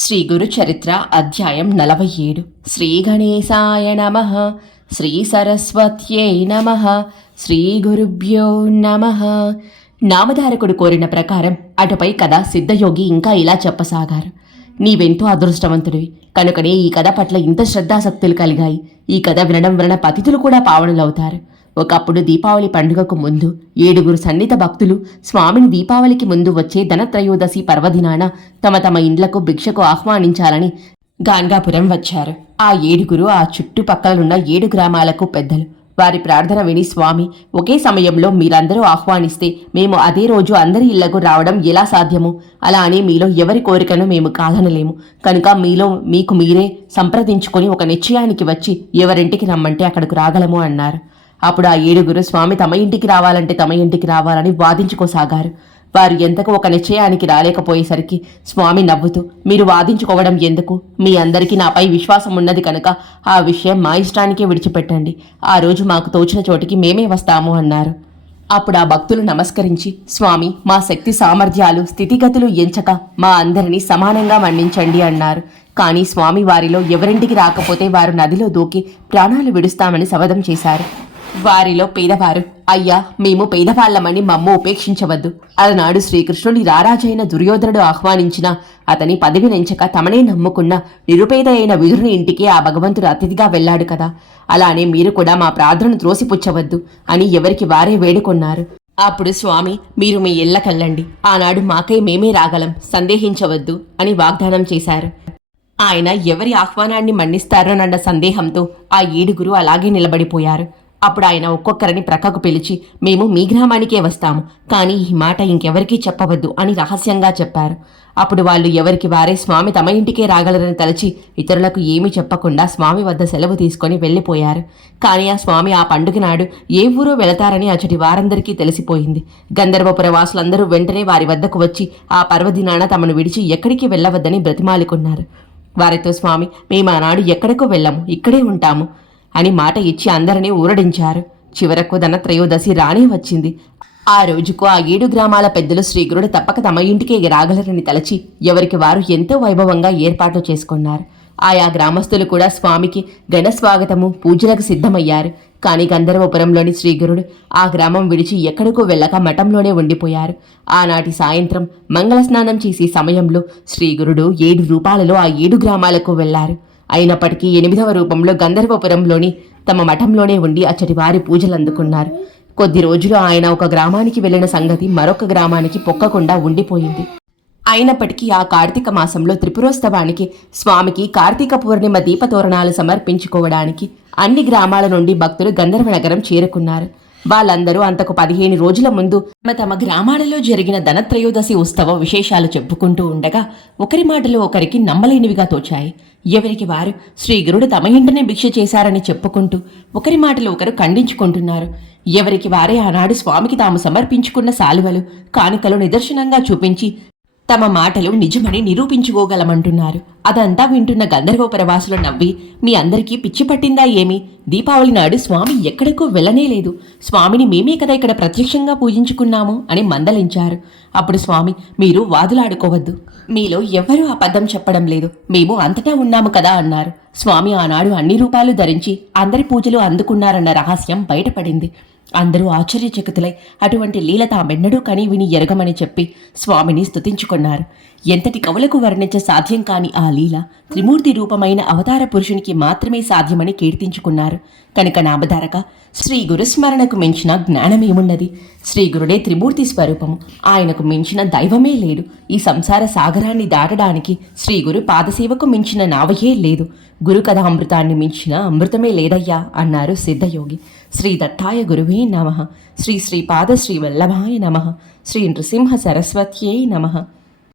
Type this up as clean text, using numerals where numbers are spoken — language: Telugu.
శ్రీ గురు చరిత్ర అధ్యాయం 47. శ్రీ గణేశాయ నమః. శ్రీ సరస్వత్యై నమః. శ్రీ గురుభ్యో నమః. నామధారకుడు కోరిన ప్రకారం అటుపై కథ సిద్ధయోగి ఇంకా ఇలా చెప్పసాగారు. నీవెంతో అదృష్టవంతుడివి కనుకనే ఈ కథ పట్ల ఇంత శ్రద్ధాసక్తులు కలిగాయి. ఈ కథ వినడం వలన పతితులు కూడా పావనులవుతారు. ఒకప్పుడు దీపావళి పండుగకు ముందు 7 సన్నిహిత భక్తులు స్వామిని దీపావళికి ముందు వచ్చే ధనత్రయోదశి పర్వదినాన తమ తమ ఇండ్లకు భిక్షకు ఆహ్వానించాలని గాన్గాపురం వచ్చారు. ఆ 7 ఆ చుట్టుపక్కలున్న 7 గ్రామాలకు పెద్దలు. వారి ప్రార్థన విని స్వామి, ఒకే సమయంలో మీరందరూ ఆహ్వానిస్తే మేము అదే రోజు అందరి ఇళ్లకు రావడం ఎలా సాధ్యము? అలా అని మీలో ఎవరి కోరికను మేము కాదనలేము. కనుక మీకు మీరే సంప్రదించుకొని ఒక నిశ్చయానికి వచ్చి ఎవరింటికి రమ్మంటే అక్కడికి రాగలము అన్నారు. అప్పుడు ఆ 7 స్వామి తమ ఇంటికి రావాలంటే తమ ఇంటికి రావాలని వాదించుకోసాగారు. వారు ఎంతకు ఒక నిశ్చయానికి రాలేకపోయేసరికి స్వామి నవ్వుతూ, మీరు వాదించుకోవడం ఎందుకు? మీ అందరికీ నాపై విశ్వాసం ఉన్నది కనుక ఆ విషయం మా ఇష్టానికే విడిచిపెట్టండి. ఆ రోజు మాకు తోచిన చోటికి మేమే వస్తాము అన్నారు. అప్పుడు ఆ భక్తులు నమస్కరించి, స్వామి, మా శక్తి సామర్థ్యాలు స్థితిగతులు ఎంచక మా అందరినీ సమానంగా మన్నించండి అన్నారు. కానీ స్వామి వారిలో ఎవరింటికి రాకపోతే వారు నదిలో దూకి ప్రాణాలు విడుస్తామని శపథం చేశారు. వారిలో పేదవారు, అయ్యా, మేము పేదవాళ్లమని మమ్ము ఉపేక్షించవద్దు. అలనాడు శ్రీకృష్ణుడి రారాజైన దుర్యోధనుడు ఆహ్వానించిన అతని పదవి నెంచక తమనే నమ్ముకున్న నిరుపేద అయిన విదురుని ఇంటికి ఆ భగవంతుడు అతిథిగా వెళ్ళాడు కదా. అలానే మీరు కూడా మా ప్రార్థనను త్రోసిపుచ్చవద్దు అని ఎవరికి వారే వేడుకొన్నారు. అప్పుడు స్వామి, మీరు మీ ఇళ్లకెళ్ళండి, ఆనాడు మాకై మేమే రాగలం, సందేహించవద్దు అని వాగ్దానం చేశారు. ఆయన ఎవరి ఆహ్వానాన్ని మన్నిస్తారోనన్న సందేహంతో ఆ 7 అలాగే నిలబడిపోయారు. అప్పుడు ఆయన ఒక్కొక్కరిని ప్రక్కకు పిలిచి, మేము మీ గ్రామానికే వస్తాము, కానీ ఈ మాట ఇంకెవరికీ చెప్పవద్దు అని రహస్యంగా చెప్పారు. అప్పుడు వాళ్ళు ఎవరికి వారే స్వామి తమ ఇంటికే రాగలరని తలచి ఇతరులకు ఏమీ చెప్పకుండా స్వామి వద్ద సెలవు తీసుకొని వెళ్ళిపోయారు. కానీ ఆ స్వామి ఆ పండుగ నాడు ఏ ఊరో వెళతారని అచటి వారందరికీ తెలిసిపోయింది. గంధర్వపుర వాసులందరూ వెంటనే వారి వద్దకు వచ్చి ఆ పర్వదినాన తమను విడిచి ఎక్కడికి వెళ్ళవద్దని బ్రతిమాలుకున్నారు. వారితో స్వామి, మేము ఆనాడు ఎక్కడికో వెళ్ళము, ఇక్కడే ఉంటాము అని మాట ఇచ్చి అందరినీ ఊరడించారు. చివరకు ధనత్రయోదశి రానే వచ్చింది. ఆ రోజుకు ఆ 7 గ్రామాల పెద్దలు శ్రీగురుడు తప్పక తమ ఇంటికే రాగలరని తలచి ఎవరికి వారు ఎంతో వైభవంగా ఏర్పాటు చేసుకున్నారు. ఆయా గ్రామస్తులు కూడా స్వామికి ఘనస్వాగతము పూజలకు సిద్ధమయ్యారు. కానీ గంధర్వపురంలోని శ్రీగురుడు ఆ గ్రామం విడిచి ఎక్కడికో వెళ్ళక మఠంలోనే ఉండిపోయారు. ఆనాటి సాయంత్రం మంగళస్నానం చేసే సమయంలో శ్రీగురుడు 7 రూపాలలో ఆ 7 గ్రామాలకు వెళ్లారు. అయినప్పటికీ 8వ రూపంలో గంధర్వపురంలోని తమ మఠంలోనే ఉండి అచ్చటి వారి పూజలు అందుకున్నారు. కొద్ది రోజులు ఆయన ఒక గ్రామానికి వెళ్లిన సంగతి మరొక గ్రామానికి పొక్కకుండా ఉండిపోయింది. అయినప్పటికీ ఆ కార్తీక మాసంలో త్రిపురోత్సవానికి స్వామికి కార్తీక పూర్ణిమ దీపతోరణాలు సమర్పించుకోవడానికి అన్ని గ్రామాల నుండి భక్తులు గంధర్వనగరం చేరుకున్నారు. వాళ్ళందరూ అంతకు 15 రోజుల ముందు తమ గ్రామాలలో జరిగిన ధనత్రయోదశి ఉత్సవ విశేషాలు చెప్పుకుంటూ ఉండగా ఒకరి మాటలు ఒకరికి నమ్మలేనివిగా తోచాయి. ఎవరికి వారు శ్రీగురుడు తమ ఇంటనే భిక్ష చేశారని చెప్పుకుంటూ ఒకరి మాటలు ఒకరు ఖండించుకుంటున్నారు. ఎవరికి వారే ఆనాడు స్వామికి తాము సమర్పించుకున్న శాలువలు కానుకలు నిదర్శనంగా చూపించి తమ మాటలు నిజమని నిరూపించుకోగలమంటున్నారు. అదంతా వింటున్న గంధర్వపురవాసులు నవ్వి, మీ అందరికీ పిచ్చి పట్టిందా ఏమి? దీపావళి నాడు స్వామి ఎక్కడికో వెళ్ళనే లేదు, స్వామిని మేమే కదా ఇక్కడ ప్రత్యక్షంగా పూజించుకున్నాము అని మందలించారు. అప్పుడు స్వామి, మీరు వాదులాడుకోవద్దు, మీలో ఎవ్వరూ అబద్ధం చెప్పడం లేదు, మేము అంతటా ఉన్నాము కదా అన్నారు. స్వామి ఆనాడు అన్ని రూపాలు ధరించి అందరి పూజలు అందుకున్నారన్న రహస్యం బయటపడింది. అందరూ ఆశ్చర్యచకితులై అటువంటి లీల తామెన్నడూ కని విని ఎరగమని చెప్పి స్వామిని స్తుతించుకున్నారు. ఎంతటి కవులకు వర్ణించ సాధ్యం కాని ఆ లీల త్రిమూర్తి రూపమైన అవతార పురుషునికి మాత్రమే సాధ్యమని కీర్తించుకున్నారు. కనుక నామధారక, శ్రీ గురుస్మరణకు మించిన జ్ఞానమేమున్నది? శ్రీగురుడే త్రిమూర్తి స్వరూపము, ఆయనకు మించిన దైవమే లేడు. ఈ సంసార సాగరాన్ని దాటడానికి శ్రీగురు పాదసేవకు మించిన నావయే లేదు. గురుకథామృతాన్ని మించిన అమృతమే లేదయ్యా అన్నారు సిద్ధయోగి. శ్రీ దత్తాయ గురువే నమః. శ్రీ శ్రీపాద శ్రీ వల్లభాయ నమః. శ్రీ నృసింహ సరస్వత్యై నమః.